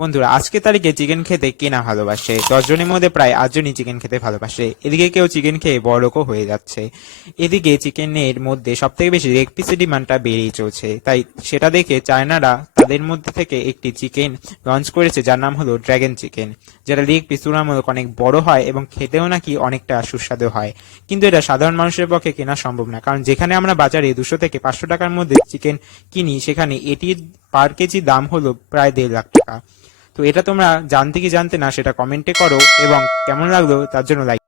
বন্ধুরা, আজকে তারিখে চিকেন খেতে কে না ভালোবাসে? 10 জনের মধ্যে প্রায় 8 জনই চিকেন খেতে ভালোবাসে। এদিকে কেউ চিকেন খেয়ে বড়লোকও হয়ে যাচ্ছে। এদিকে চিকেনের মধ্যে সব থেকে বেশি লেগ পিসের ডিমান্ডটা বেড়েই চলছে। তাই সেটা দেখে চায়নারা তাদের মধ্যে থেকে একটি চিকেন লঞ্চ করেছে, যার নাম হলো ড্রাগন চিকেন, যেটা লেগ পিস তুলনামূলক অনেক বড় হয় এবং খেতেও নাকি অনেকটা সুস্বাদু হয়। কিন্তু এটা সাধারণ মানুষের পক্ষে কেনা সম্ভব না, কারণ যেখানে আমরা বাজারে 200 থেকে 500 টাকার মধ্যে চিকেন কিনি, সেখানে এটির পার কেজি দাম হলো প্রায় 1.5 লাখ টাকা। তো এটা তোমরা জানতে কি জানতে না সেটা কমেন্টে করো, এবং কেমন লাগলো তার জন্য লাইক